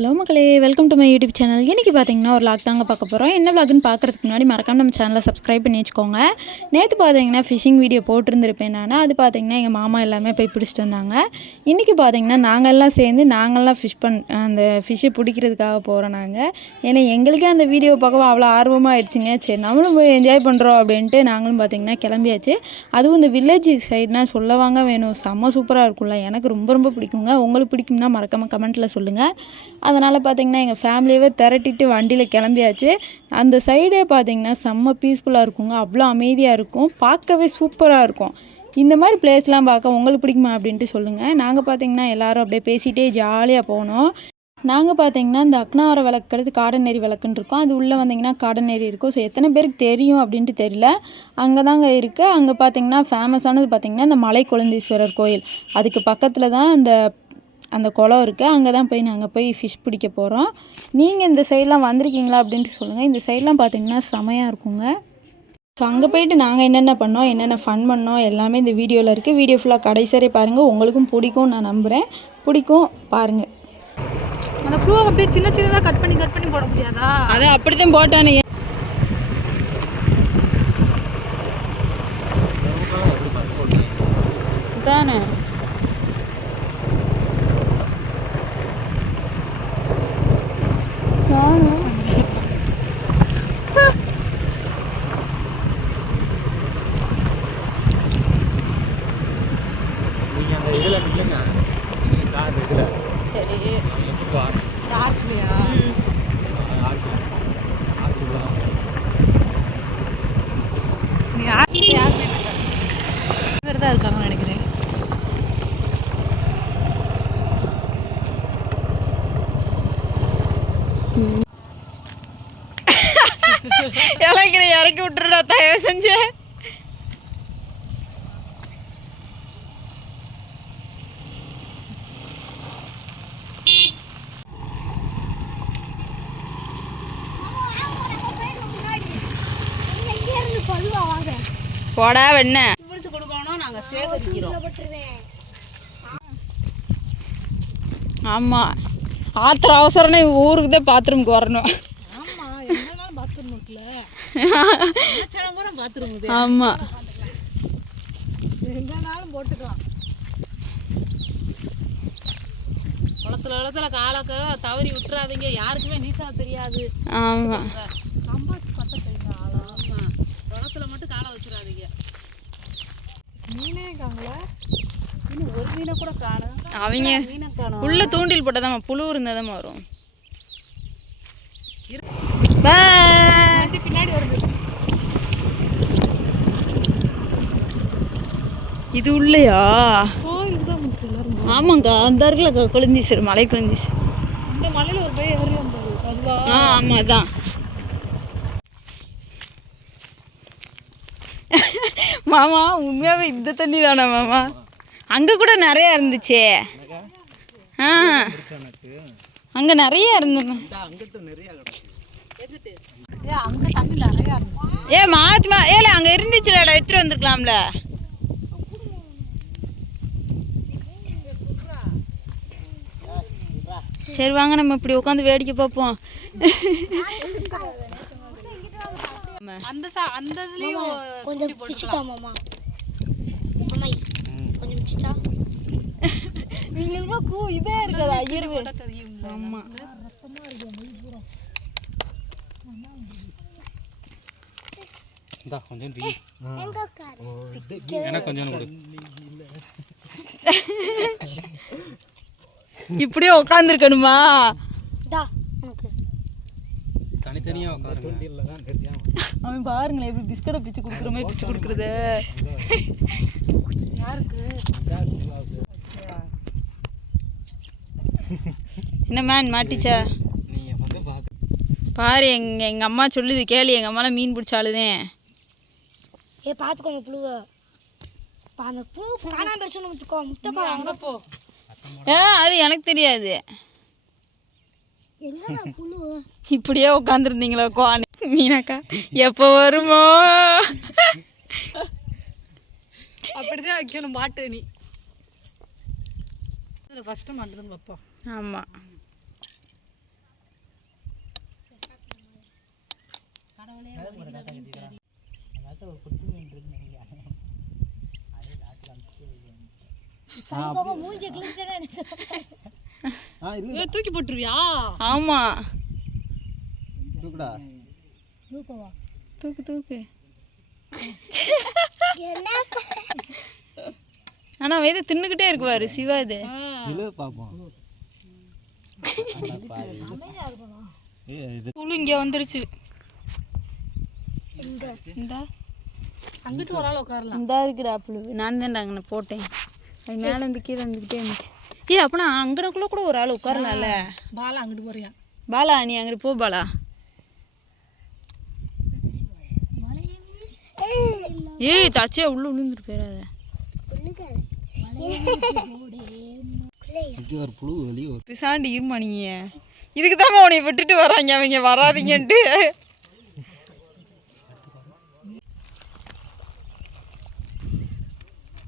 Hello மக்களே welcome to my YouTube channel இன்றைக்கி பார்த்தீங்கன்னா ஒரு லாக் தாங்க பார்க்க போகிறோம் என்ன லாக்னு பார்க்குறதுக்கு முன்னாடி மறக்காம நம்ம சேனலை சப்ஸ்கிரைப் பண்ணி வச்சுக்கோங்க. நேற்று பார்த்தீங்கன்னா ஃபிஷிங் வீடியோ போட்டிருந்திருப்பேன் நான். அது பார்த்தீங்கன்னா எங்கள் மாமா எல்லாமே போய் பிடிச்சிட்டு வந்தாங்க. இன்றைக்கி பார்த்தீங்கன்னா நாங்கள்லாம் சேர்ந்து நாங்கள்லாம் ஃபிஷ் பண் அந்த ஃபிஷ்ஷை பிடிக்கிறதுக்காக போகிறோம் நாங்கள் ஏன்னா எங்களுக்கே அந்த வீடியோ பார்க்கவும் அவ்வளோ ஆர்வமாக ஆயிடுச்சுங்க சரி நம்மளும் போய் என்ஜாய் பண்ணுறோம் அப்படின்ட்டு நாங்களும் பார்த்தீங்கன்னா கிளம்பியாச்சு. அதுவும் இந்த வில்லேஜ் சைட்னா சொல்லவாங்க வேணும். செம்ம சூப்பராக இருக்கும்ல. எனக்கு ரொம்ப ரொம்ப பிடிக்குங்க. உங்களுக்கு பிடிக்கும்னா மறக்காமல் கமெண்ட்டில் சொல்லுங்கள் அதனால் பார்த்திங்கன்னா எங்கள் ஃபேமிலியவே திரட்டிட்டு வண்டியில் கிளம்பியாச்சு. அந்த சைடே பார்த்திங்கன்னா செம்ம பீஸ்ஃபுல்லாக இருக்குங்க. அவ்வளோ அமைதியாக இருக்கும். பார்க்கவே சூப்பராக இருக்கும். இந்த மாதிரி பிளேஸ்லாம் பார்க்க உங்களுக்கு பிடிக்குமா அப்படின்ட்டு சொல்லுங்கள் நாங்கள் பார்த்திங்கன்னா எல்லோரும் அப்படியே பேசிகிட்டே ஜாலியாக போனோம். நாங்கள் பார்த்தீங்கன்னா இந்த அக்னாவரம் விளக்குறது காடநேரி விளக்குன்னு இருக்கோம். அது உள்ளே வந்தீங்கன்னா காடநேரி இருக்கும். ஸோ எத்தனை பேருக்கு தெரியும் அப்படின்ட்டு தெரியல. அங்கே தாங்க இருக்குது அங்கே பார்த்தீங்கன்னா ஃபேமஸானது பார்த்தீங்கன்னா இந்த மலை குழந்தீஸ்வரர் கோயில். அதுக்கு பக்கத்தில் தான் இந்த அந்த குளம் இருக்குது அங்கே தான் போய் நாங்கள் போய் ஃபிஷ் பிடிக்க போகிறோம் நீங்கள் இந்த சைட்லாம் வந்திருக்கீங்களா அப்படின்ட்டு சொல்லுங்கள் இந்த சைட்லாம் பார்த்தீங்கன்னா செமையாக இருக்குங்க. ஸோ அங்கே போயிட்டு நாங்கள் என்னென்ன பண்ணோம் என்னென்ன ஃபன் பண்ணோம் எல்லாமே இந்த வீடியோவில் இருக்குது வீடியோ ஃபுல்லாக கடைசரே பாருங்கள் உங்களுக்கும் பிடிக்கும் நான் நம்புகிறேன் பிடிக்கும் பாருங்கள் அந்த ப்ளூவை அப்படியே சின்ன சின்னதாக கட் பண்ணி கட் பண்ணி போட முடியாதா? அது அப்படித்தான் போட்டானே. தானே நீங்கள் அந்த இதில் நில்லுங்க. கார் இதில். சரி. ஆச்சுலையா ஆச்சு ஆச்சு உள்ள தான். நீ ஆச்சு யாருமே பேர் தான் இருக்காங்கன்னு நினைக்கிறேன். இறக்கி விட்டுறா தயவு செஞ்சு. போடா வெண்ண. பிடிச்சி கொடுக்கணும் நாங்கள் சேகரிக்கிறோம் ஆமாம் ஆத்திர அவசரம்னா இவங்க ஊருக்கு தான் பாத்ரூமுக்கு வரணும். ஆமாம் போட்டுக்கலாம் குளத்துல குளத்துல காலக்க தவறி விட்டுறாதீங்க. யாருக்குமே நீச்சல் தெரியாது. ஆமாம் சம்பாதிச்சு பத்த தெரியுங்க ஆளா ஆமாம் குளத்துல மட்டும் காலை வச்சிடாதீங்க இன்னும் ஒரு மீனை கூட காணும் அவங்க உள்ள தூண்டில் போட்டால் புழு இருந்தால் வரும். பின்னாடி வருது. இது உள்ளையா? ஆமாங்க அந்த இருக்குல்ல குழந்தீஸ்வரர் மலை குழந்தீஸ்வரர் இந்த மலையில ஒரு போய் ஏறி வந்தாரு அதுவா? ஆ ஆமாம் அதான். மாமா உண்மையாகவே இந்த தண்ணி தானே மாமா? அங்கே கூட நிறைய இருந்துச்சே. ஆ. அங்கே நிறைய இருந்தது ஏ அங்க தண்ணி நிறையா இருந்துச்சு ஏ மா ஏல அங்கே இருந்துச்சுலடா எடுத்துட்டு வந்துருக்கலாம்ல. சரி வாங்க நம்ம இப்படி உட்காந்து வேடிக்கை பார்ப்போம். அந்த சா அந்த இதுலயும் கொஞ்சம் பிச்சுதா மாமா. அம்மாய் கொஞ்சம் பிச்சுதா நீங்க கூ இதே இருக்கதா? இருவு. ஆமா. இந்தா கொஞ்சம் டீ. எனக்கு கொஞ்சம் கொடு. இப்படியே உட்காந்துருக்கணுமா தனித்தனியாக உட்காருங்க. அவன் பாருங்களேன் எப்படி பிஸ்கட்டை பிச்சு கொடுக்குற மாதிரி பிச்சு கொடுக்குறது. என்ன மேன் மாட்டிச்சா? பாரு எங்க எங்க அம்மா சொல்லுது கேளு எங்க அம்மாலாம் மீன் பிடிச்சாலுதேன் ஏ பார்த்துக்கோங்க புழுவை. பா, அந்த புழு காணாம பெருசுன்னு வச்சுக்கோ முத்தப்பா அங்க போ ஏ அது எனக்கு தெரியாது. இப்படியே உட்காந்துருந்தீங்களா கோணி மீனாக்கா எப்போ வருமோ? அப்படிதான் வைக்கணும் பாட்டு நீ ஃபஸ்ட்டு மாட்டுதான் வைப்போம். ஆமாம் மூஞ்சி கிழிஞ்சா தூக்கி போட்டுருவியா? ஆமாம் தூக்குடா. தூக்கு தூக்கு. ஆனால் வயது தின்னுக்கிட்டே இருக்குவாரு சிவா இது. புழு இங்கே வந்துருச்சு. இந்தா. அங்கிட்டு ஒரு ஆள் உட்காரலாம். இந்தா இருக்குடா புழு. நான் தான் அங்கே போட்டேன். அது மேலே இருந்து கீழே இருந்துக்கிட்டே இருந்துச்சு. ஏ அப்பனா அங்கனக்குள்ளே கூட ஒரு ஆள் உட்காரலாம்ல பாலா அங்கிட்டு போறியா? பாலா நீ அங்கிட்டு போ பாலா. ஏய் தச்சே உள்ள விழுந்துட்டு போயிடாத. பிசாண்டி இருமா நீங்க இதுக்கு தான் உன்னை விட்டுட்டு வராங்க அவங்க வராதீங்கன்ட்டு.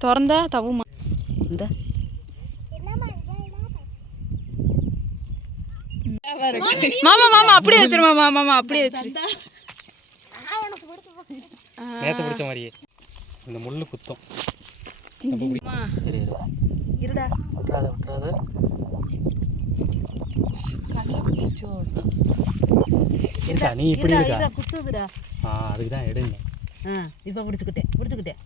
திறந்தா தவுமா. இந்த. மாமா மாமா அப்படியே வச்சிரு மாமா மாமா அப்படியே வச்சிரு. நேற்று பிடிச்ச மாதிரியே. இந்த முள்ளு குத்தம். இருடா. விட்றாத விட்றாத இருக்கா நீ இப்படி இருக்கா? குத்துதுடா? ஆ அதுக்கு தான் எடுங்க. ஆ இப்போ பிடிச்சிக்கிட்டேன் பிடிச்சிக்கிட்டேன்.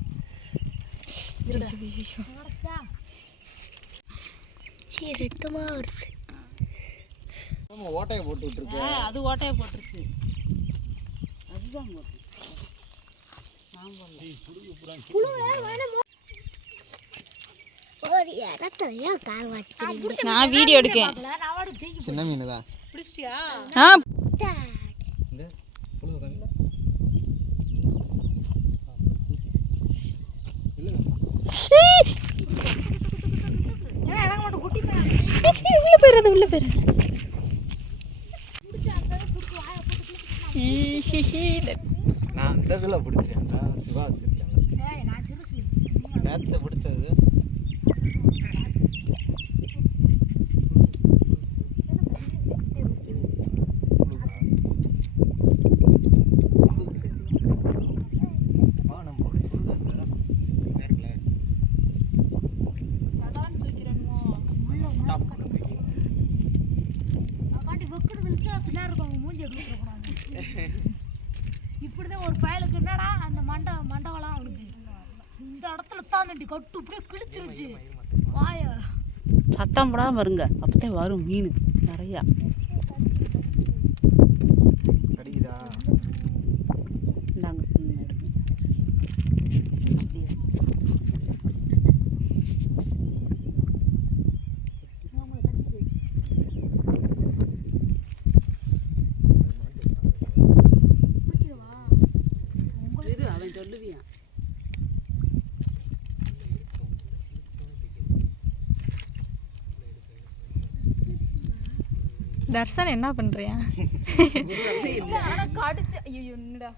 நம்ம ஓட்டையை போட்டு விட்டுருக்கு அது ஓட்டையை போட்டுருச்சு. அதுதான் போட்டு நான் வீடியோ எடுக்கேன். சின்ன மீன் தான் ஆ. உள்ள போயிடாது உள்ள போயிடாது. நான் அந்த இதில் பிடிச்சேன் நான் சிவா வச்சிருக்கேன் நேற்று பிடிச்சது. சத்தம் போடாமல் வருங்க அப்போதான் வரும் மீன். நிறையா கடிக்குதா இந்தாங்க மீன் எடுங்க அப்படியே. இரு, அவன் சொல்லுவியான் தர்சன் என்ன பண்றியா? கடிச்சு ஐயோ என்னடா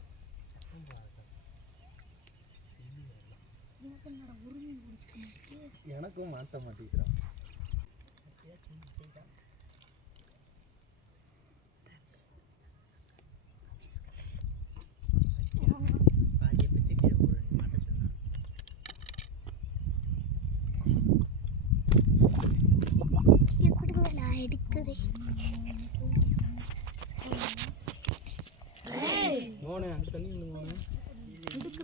எனக்கும் மாட்ட மாட்டேங்கிறான் நான் எடுக்குது மோனே அங்கே தண்ணி விழுந்து மோனே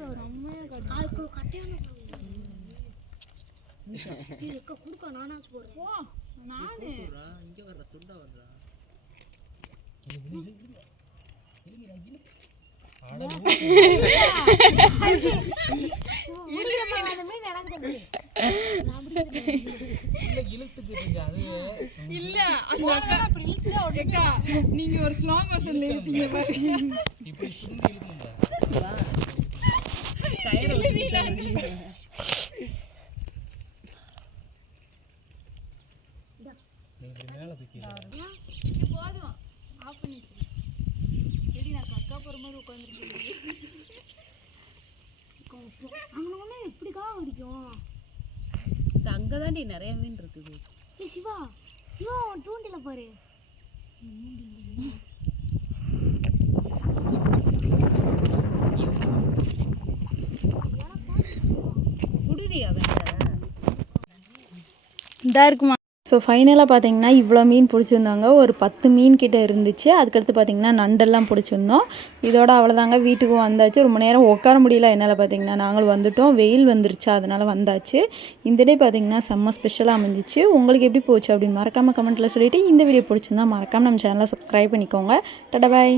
அதுக்கு கட்டையான இருக்க கொடுக்க? நானாச்சு போடுறேன். இல்ல அந்த அக்கா அக்கா நீங்க ஒரு ஸ்லோ மோஷன்ல எடுத்தீங்க பாருங்க இப்படி சுண்டி இழுக்கணும்டா அங்கே தாண்டி நிறைய மீன் இருக்குது. நீ சிவா சிவா அவன் தூண்டில பாரு. புடுடி அவன் இந்தா இருக்குமா? ஸோ ஃபைனலாக பார்த்தீங்கன்னா இவ்வளோ மீன் பிடிச்சிருந்தாங்க. ஒரு பத்து மீன் கிட்டே இருந்துச்சு. அதுக்கடுத்து பார்த்தீங்கன்னா நண்டெல்லாம் பிடிச்சிருந்தோம். இதோட அவ்வளோதாங்க வீட்டுக்கு வந்தாச்சு. ரொம்ப நேரம் உட்கார முடியல. என்னால் பார்த்தீங்கன்னா நாங்களும் வந்துட்டோம். வெயில் வந்துருச்சு. அதனால் வந்தாச்சு. இந்த டே பார்த்தீங்கன்னா செம்ம ஸ்பெஷலாக அமைஞ்சிச்சு. உங்களுக்கு எப்படி போச்சு அப்படின்னு மறக்காமல் கமெண்ட்டில் சொல்லிவிட்டு இந்த வீடியோ பிடிச்சிருந்தா மறக்காமல் நம்ம சேனலை சப்ஸ்கிரைப் பண்ணிக்கோங்க. டடா பாய்